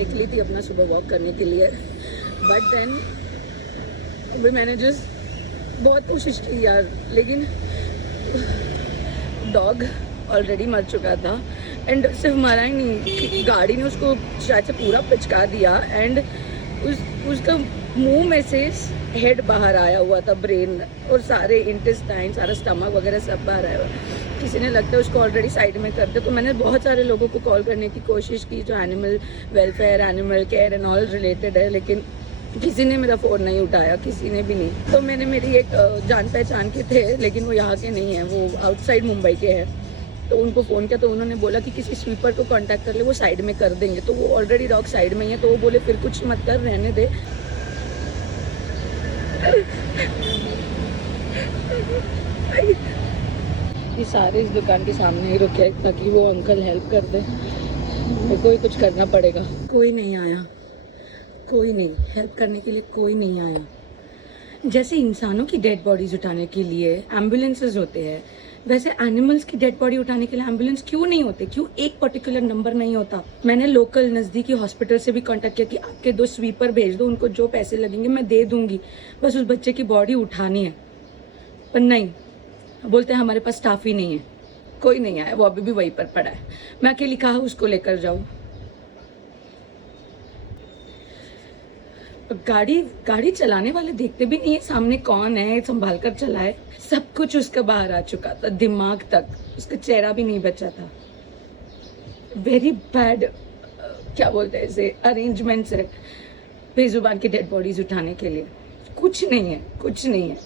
निकली थी अपना सुबह वॉक करने के लिए, बट देन अभी मैंने जस्ट बहुत कोशिश की यार, लेकिन डॉग ऑलरेडी मर चुका था। एंड सिर्फ मरा ही नहीं, गाड़ी ने उसको शायद से पूरा पिचका दिया एंड उसका मुंह में से हेड बाहर आया हुआ था, ब्रेन और सारे इंटेस्टाइन, सारा स्टमक वगैरह सब बाहर आया हुआ। किसी ने लगता है उसको ऑलरेडी साइड में कर दे। तो मैंने बहुत सारे लोगों को कॉल करने की कोशिश की जो animal welfare, animal care and all related है, लेकिन किसी ने मेरा फ़ोन नहीं उठाया, किसी ने भी नहीं। तो मैंने मेरी एक जान पहचान के थे, लेकिन वो यहाँ के नहीं हैं, वो आउटसाइड मुंबई के हैं, तो उनको फ़ोन किया तो उन्होंने बोला कि किसी स्वीपर को कांटेक्ट कर ले, वो साइड में कर देंगे। तो वो ऑलरेडी डॉग साइड में ही है, तो वो बोले फिर कुछ मत कर, रहने दे। ये सारे इस दुकान के सामने ही रुके ताकि वो अंकल हेल्प कर दे। मेरे को ही कुछ करना पड़ेगा। कोई नहीं आया, कोई नहीं हेल्प करने के लिए, कोई नहीं आया। जैसे इंसानों की डेड बॉडीज उठाने के लिए एम्बुलेंसेज होते हैं, वैसे एनिमल्स की डेड बॉडी उठाने के लिए एम्बुलेंस क्यों नहीं होते? क्यों एक पर्टिकुलर नंबर नहीं होता? मैंने लोकल नज़दीकी हॉस्पिटल से भी कांटेक्ट किया कि आपके 2 स्वीपर भेज दो, उनको जो पैसे लगेंगे मैं दे दूंगी, बस उस बच्चे की बॉडी उठानी है। पर नहीं, बोलते हैं हमारे पास स्टाफ ही नहीं है। कोई नहीं आया, वो अभी भी वहीं पर पड़ा है। मैं अकेली कहा उसको लेकर जाऊँ। गाड़ी चलाने वाले देखते भी नहीं है सामने कौन है, संभाल कर चलाए। सब कुछ उसका बाहर आ चुका था, दिमाग तक, उसका चेहरा भी नहीं बचा था। वेरी बैड, क्या बोलते हैं इसे, अरेंजमेंट्स है बेजुबान की डेड बॉडीज उठाने के लिए। कुछ नहीं है, कुछ नहीं है।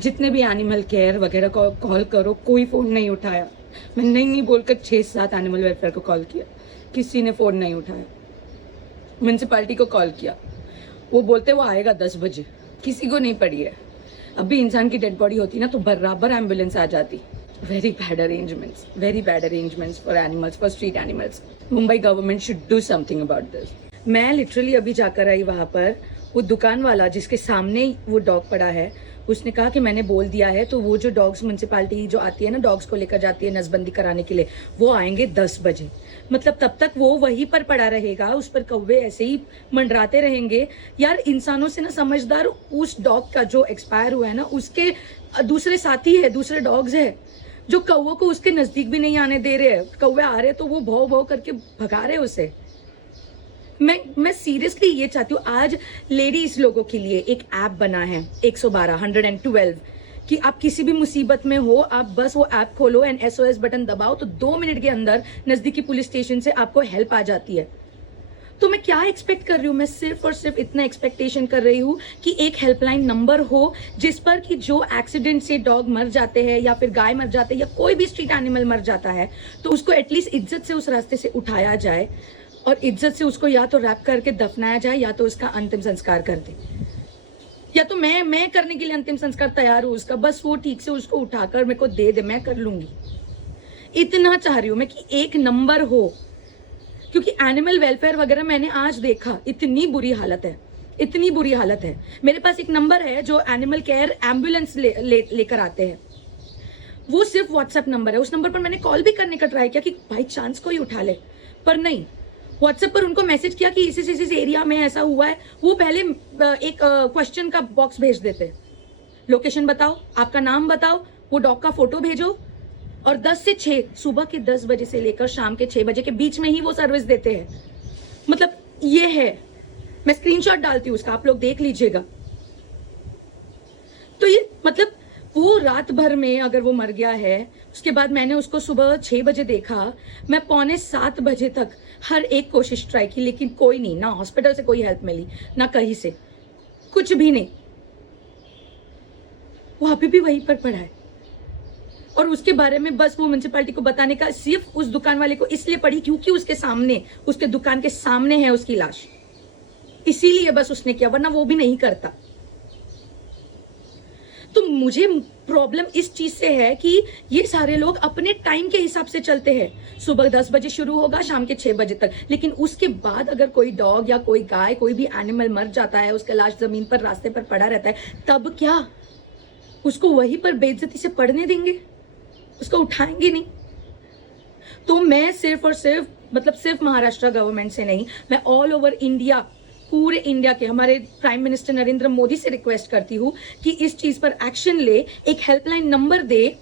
जितने भी एनिमल केयर वगैरह को कॉल करो, कोई फ़ोन नहीं उठाया। मैं नहीं बोलकर 6-7 एनिमल वेलफेयर को कॉल किया, किसी ने फ़ोन नहीं उठाया। म्यूनसिपैलिटी को कॉल किया, वो बोलते वो आएगा 10 बजे, किसी को नहीं पड़ी है। अभी इंसान की डेड बॉडी होती ना तो बराबर एम्बुलेंस आ जाती। Very bad arrangements for animals, for street animals. Mumbai government should do something about this. मैं लिटरली अभी जाकर आई वहाँ पर, वो दुकान वाला जिसके सामने वो डॉग पड़ा है, उसने कहा कि मैंने बोल दिया है, तो वो जो डॉग्स म्यूनसिपैलिटी जो आती है ना, डॉग्स को लेकर जाती है नसबंदी कराने के लिए, वो आएंगे 10 बजे। मतलब तब तक वो वहीं पर पड़ा रहेगा, उस पर कौवे ऐसे ही मंडराते रहेंगे। यार इंसानों से ना समझदार उस डॉग का जो एक्सपायर हुआ है ना, उसके दूसरे साथी है, दूसरे डॉग्स है जो कौवों को उसके नजदीक भी नहीं आने दे रहे हैं। कौवे आ रहे तो वो भौ भौ करके भगा रहे उसे। मैं सीरियसली ये चाहती हूँ, आज लेडीज लोगों के लिए एक ऐप बना है 112 कि आप किसी भी मुसीबत में हो, आप बस वो ऐप खोलो एंड SOS बटन दबाओ तो 2 मिनट के अंदर नजदीकी पुलिस स्टेशन से आपको हेल्प आ जाती है। तो मैं क्या एक्सपेक्ट कर रही हूँ? मैं सिर्फ और सिर्फ इतना एक्सपेक्टेशन कर रही हूँ कि एक हेल्पलाइन नंबर हो जिस पर कि जो एक्सीडेंट से डॉग मर जाते हैं या फिर गाय मर जाते हैं या कोई भी स्ट्रीट एनिमल मर जाता है, तो उसको एटलीस्ट इज्जत से उस रास्ते से उठाया जाए और इज्जत से उसको या तो रैप करके दफनाया जाए या तो उसका अंतिम संस्कार कर दे। या तो मैं करने के लिए अंतिम संस्कार तैयार हूँ उसका, बस वो ठीक से उसको उठाकर मेरे को दे दे, मैं कर लूंगी। इतना चाह रही हूँ मैं कि एक नंबर हो, क्योंकि एनिमल वेलफेयर वगैरह मैंने आज देखा, इतनी बुरी हालत है, इतनी बुरी हालत है। मेरे पास एक नंबर है जो एनिमल केयर एम्बुलेंस लेकर आते हैं, वो सिर्फ व्हाट्सएप नंबर है। उस नंबर पर मैंने कॉल भी करने का ट्राई किया कि बाई चांस कोई उठा ले, पर नहीं। व्हाट्सएप पर उनको मैसेज किया कि इस एरिया में ऐसा हुआ है, वो पहले एक क्वेश्चन का बॉक्स भेज देते, लोकेशन बताओ, आपका नाम बताओ, वो डॉग का फोटो भेजो, और 10 से 6 सुबह के 10 बजे से लेकर शाम के 6 बजे के बीच में ही वो सर्विस देते हैं। मतलब ये है, मैं स्क्रीनशॉट डालती हूँ उसका, आप लोग देख लीजिएगा। तो ये मतलब वो रात भर में अगर वो मर गया है, उसके बाद मैंने उसको सुबह 6 बजे देखा, मैं 6:45 बजे तक हर एक कोशिश ट्राई की, लेकिन कोई नहीं, ना हॉस्पिटल से कोई हेल्प मिली, ना कहीं से, कुछ भी नहीं। वो अभी भी वहीं पर पड़ा है और उसके बारे में बस वो म्यूनसिपैलिटी को बताने का सिर्फ उस दुकान वाले को इसलिए पड़ी क्योंकि उसके सामने, उसके दुकान के सामने है उसकी लाश, इसीलिए बस उसने किया, वरना वो भी नहीं करता। तो मुझे प्रॉब्लम इस चीज से है कि ये सारे लोग अपने टाइम के हिसाब से चलते हैं। सुबह 10 बजे शुरू होगा, शाम के 6 बजे तक, लेकिन उसके बाद अगर कोई डॉग या कोई गाय, कोई भी एनिमल मर जाता है, उसका लाश जमीन पर रास्ते पर पड़ा रहता है, तब क्या उसको वहीं पर बेइज्जती से पड़ने देंगे? उसको उठाएंगे नहीं। तो मैं सिर्फ और सिर्फ मतलब सिर्फ महाराष्ट्र गवर्नमेंट से नहीं, मैं ऑल ओवर इंडिया, पूरे इंडिया के हमारे प्राइम मिनिस्टर नरेंद्र मोदी से रिक्वेस्ट करती हूँ कि इस चीज पर एक्शन ले, एक हेल्पलाइन नंबर दे,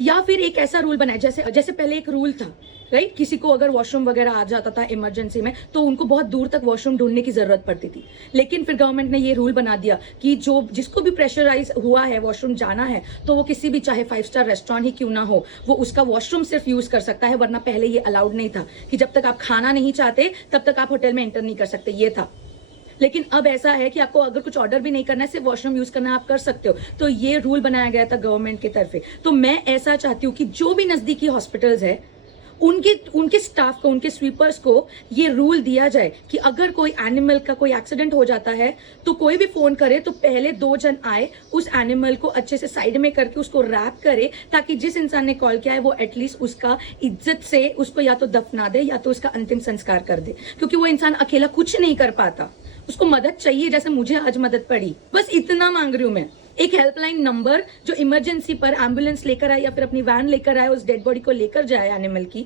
या फिर एक ऐसा रूल बनाए जैसे पहले एक रूल था, राइट? किसी को अगर वॉशरूम वगैरह आ जाता था इमरजेंसी में तो उनको बहुत दूर तक वॉशरूम ढूंढने की जरूरत पड़ती थी, लेकिन फिर गवर्नमेंट ने ये रूल बना दिया कि जिसको भी प्रेशराइज हुआ है वॉशरूम जाना है तो वो किसी भी, चाहे 5 स्टार रेस्टोरेंट ही क्यों ना हो, वो उसका वॉशरूम सिर्फ यूज कर सकता है, वरना पहले ये अलाउड नहीं था कि जब तक आप खाना नहीं चाहते तब तक आप होटल में एंटर नहीं कर सकते, ये था। लेकिन अब ऐसा है कि आपको अगर कुछ ऑर्डर भी नहीं करना है, सिर्फ वॉशरूम यूज करना आप कर सकते हो। तो ये रूल बनाया गया था गवर्नमेंट की तरफ से। तो मैं ऐसा चाहती हूँ कि जो भी नजदीकी हॉस्पिटल्स है उनके स्टाफ को, उनके स्वीपर्स को ये रूल दिया जाए कि अगर कोई एनिमल का कोई एक्सीडेंट हो जाता है तो कोई भी फोन करे तो पहले 2 जन आए, उस एनिमल को अच्छे से साइड में करके उसको रैप करे, ताकि जिस इंसान ने कॉल किया है वो एटलीस्ट उसका इज्जत से उसको या तो दफना दे या तो उसका अंतिम संस्कार कर दे, क्योंकि वो इंसान अकेला कुछ नहीं कर पाता, उसको मदद चाहिए, जैसे मुझे आज मदद पड़ी। बस इतना मांग रही हूँ मैं, एक हेल्पलाइन नंबर जो इमरजेंसी पर एम्बुलेंस लेकर आए या फिर अपनी वैन लेकर आए, उस डेड बॉडी को लेकर जाए एनिमल की,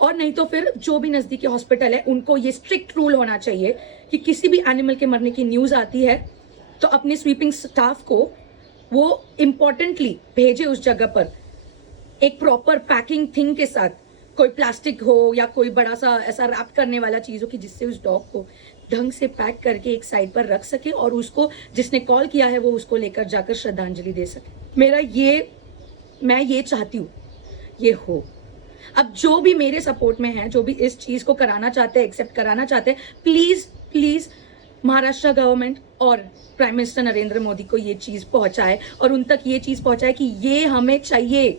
और नहीं तो फिर जो भी नजदीकी हॉस्पिटल है उनको ये स्ट्रिक्ट रूल होना चाहिए कि किसी भी एनिमल के मरने की न्यूज आती है तो अपने स्वीपिंग स्टाफ को वो इंपॉर्टेंटली भेजे उस जगह पर, एक प्रॉपर पैकिंग थिंग के साथ, कोई प्लास्टिक हो या कोई बड़ा सा ऐसा रैप करने वाला चीज हो कि जिससे उस डॉग को ढंग से पैक करके एक साइड पर रख सके और उसको जिसने कॉल किया है वो उसको लेकर जाकर श्रद्धांजलि दे सके। मैं ये चाहती हूँ ये हो। अब जो भी मेरे सपोर्ट में है, जो भी इस चीज को कराना चाहते हैं, एक्सेप्ट कराना चाहते हैं, प्लीज प्लीज महाराष्ट्र गवर्नमेंट और प्राइम मिनिस्टर नरेंद्र मोदी को ये चीज पहुंचाए और उन तक ये चीज पहुंचाए कि ये हमें चाहिए।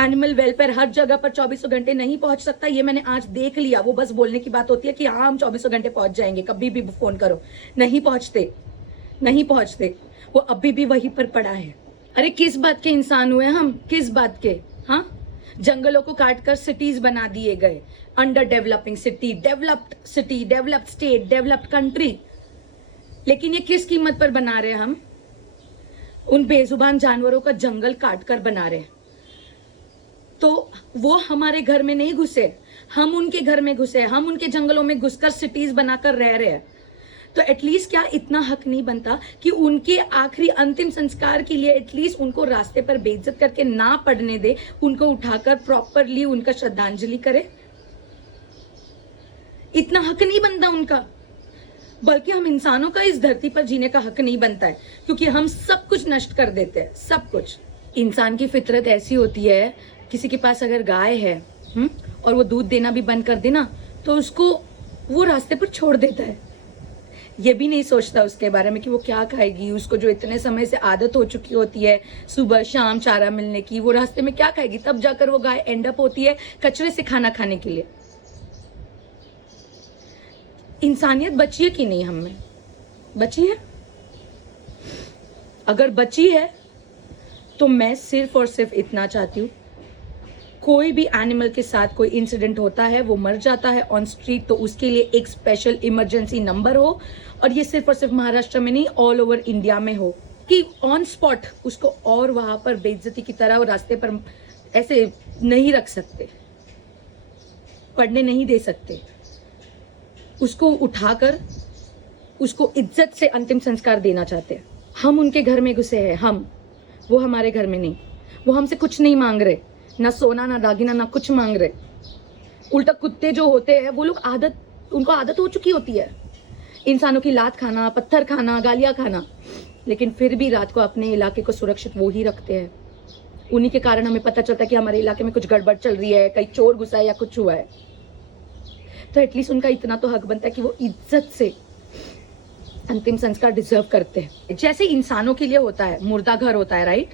एनिमल वेलफेयर हर जगह पर 24 घंटे नहीं पहुंच सकता, ये मैंने आज देख लिया। वो बस बोलने की बात होती है कि हाँ हम 24 घंटे पहुंच जाएंगे, कभी भी फोन करो, नहीं पहुंचते। वो अभी भी वहीं पर पड़ा है। अरे किस बात के इंसान हुए हम, किस बात के? हाँ, जंगलों को काटकर सिटीज बना दिए गए, under developing city, developed state, developed country. लेकिन ये किस कीमत पर बना रहे हैं हम? उन बेजुबान जानवरों का जंगल काटकर बना रहे हैं। तो वो हमारे घर में नहीं घुसे, हम उनके घर में घुसे, हम उनके जंगलों में घुसकर सिटीज बनाकर रह रहे हैं। तो एटलीस्ट क्या इतना हक नहीं बनता कि उनके आखिरी अंतिम संस्कार के लिए एटलीस्ट उनको रास्ते पर बेइज्जत करके ना पड़ने दे, उनको उठाकर प्रॉपरली उनका श्रद्धांजलि करे? इतना हक नहीं बनता उनका। बल्कि हम इंसानों का इस धरती पर जीने का हक नहीं बनता है, क्योंकि हम सब कुछ नष्ट कर देते हैं, सब कुछ। इंसान की फितरत ऐसी होती है, किसी के पास अगर गाय है और वो दूध देना भी बंद कर देना तो उसको वो रास्ते पर छोड़ देता है, ये भी नहीं सोचता उसके बारे में कि वो क्या खाएगी। उसको जो इतने समय से आदत हो चुकी होती है सुबह शाम चारा मिलने की, वो रास्ते में क्या खाएगी? तब जाकर वो गाय एंड अप होती है कचरे से खाना खाने के लिए। इंसानियत बची है कि नहीं? हम में बची है? अगर बची है तो मैं सिर्फ और सिर्फ इतना चाहती हूँ, कोई भी एनिमल के साथ कोई इंसिडेंट होता है, वो मर जाता है ऑन स्ट्रीट, तो उसके लिए एक स्पेशल इमरजेंसी नंबर हो, और ये सिर्फ और सिर्फ महाराष्ट्र में नहीं, ऑल ओवर इंडिया में हो, कि ऑन स्पॉट उसको और वहां पर बेइज्जती की तरह रास्ते पर ऐसे नहीं रख सकते, पढ़ने नहीं दे सकते। उसको उठाकर उसको इज्जत से अंतिम संस्कार देना चाहते हैं। हम उनके घर में घुसे हैं, वो हमारे घर में नहीं। वो हमसे कुछ नहीं मांग रहे, ना सोना ना दागिना ना कुछ मांग रहे। उल्टा कुत्ते जो होते हैं वो लोग उनको आदत हो चुकी होती है इंसानों की लात खाना, पत्थर खाना, गालियां खाना, लेकिन फिर भी रात को अपने इलाके को सुरक्षित वो ही रखते हैं। उन्हीं के कारण हमें पता चलता है कि हमारे इलाके में कुछ गड़बड़ चल रही है, कहीं चोर घुसा है या कुछ हुआ है। तो एटलीस्ट उनका इतना तो हक बनता है कि वो इज्जत से अंतिम संस्कार डिजर्व करते हैं। जैसे इंसानों के लिए होता है, मुर्दा घर होता है, राइट?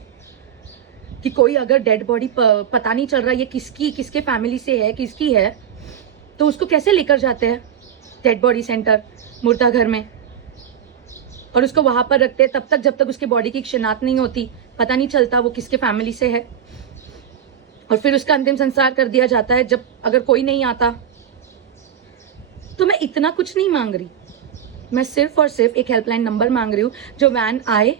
कि कोई अगर डेड बॉडी पता नहीं चल रहा ये किसके फैमिली से है, किसकी है, तो उसको कैसे लेकर जाते हैं डेड बॉडी सेंटर, मुर्दा घर में, और उसको वहां पर रखते हैं तब तक जब तक उसके बॉडी की शिनाख्त नहीं होती, पता नहीं चलता वो किसके फैमिली से है, और फिर उसका अंतिम संस्कार कर दिया जाता है जब अगर कोई नहीं आता। तो मैं इतना कुछ नहीं मांग रही, मैं सिर्फ और सिर्फ एक हेल्पलाइन नंबर मांग रही हूँ, जो वैन आए,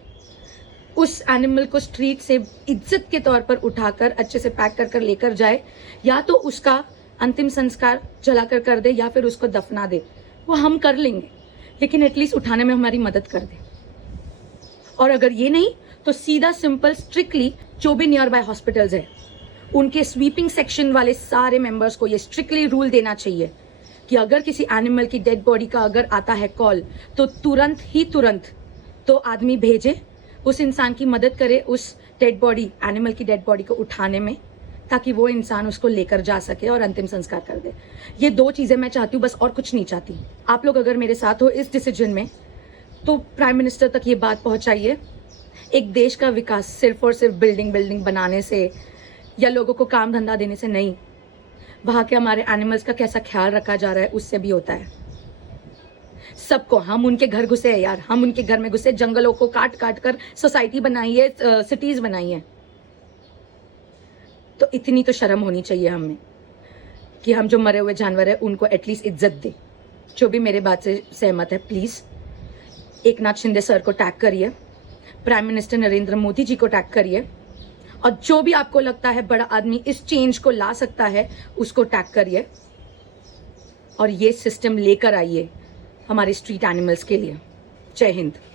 उस एनिमल को स्ट्रीट से इज्जत के तौर पर उठाकर अच्छे से पैक कर लेकर जाए, या तो उसका अंतिम संस्कार जलाकर कर दे या फिर उसको दफना दे, वो हम कर लेंगे, लेकिन एटलीस्ट उठाने में हमारी मदद कर दे। और अगर ये नहीं तो सीधा सिंपल स्ट्रिक्टली जो भी नियर बाय हॉस्पिटल्स है उनके स्वीपिंग सेक्शन वाले सारे मेंबर्स को ये स्ट्रिक्टली रूल देना चाहिए कि अगर किसी एनिमल की डेड बॉडी का अगर आता है कॉल तो तुरंत तो आदमी भेजे, उस इंसान की मदद करे उस डेड बॉडी, एनिमल की डेड बॉडी को उठाने में, ताकि वो इंसान उसको लेकर जा सके और अंतिम संस्कार कर दे। ये 2 चीज़ें मैं चाहती हूँ, बस और कुछ नहीं चाहती। आप लोग अगर मेरे साथ हो इस डिसीजन में तो प्राइम मिनिस्टर तक ये बात पहुँचाइए। एक देश का विकास सिर्फ और सिर्फ बिल्डिंग बनाने से या लोगों को काम धंधा देने से नहीं, वहाँ के हमारे एनिमल्स का कैसा ख्याल रखा जा रहा है उससे भी होता है। सबको, हम उनके घर घुसे हैं यार, हम उनके घर में घुसे, जंगलों को काट कर सोसाइटी बनाई है, सिटीज बनाई है। तो इतनी तो शर्म होनी चाहिए हमें कि हम जो मरे हुए जानवर है उनको एटलीस्ट इज्जत दे। जो भी मेरे बात से सहमत है प्लीज एकनाथ शिंदे सर को टैग करिए, प्राइम मिनिस्टर नरेंद्र मोदी जी को टैग करिए, और जो भी आपको लगता है बड़ा आदमी इस चेंज को ला सकता है उसको टैग करिए, और ये सिस्टम लेकर आइए हमारे स्ट्रीट एनिमल्स के लिए। जय हिंद।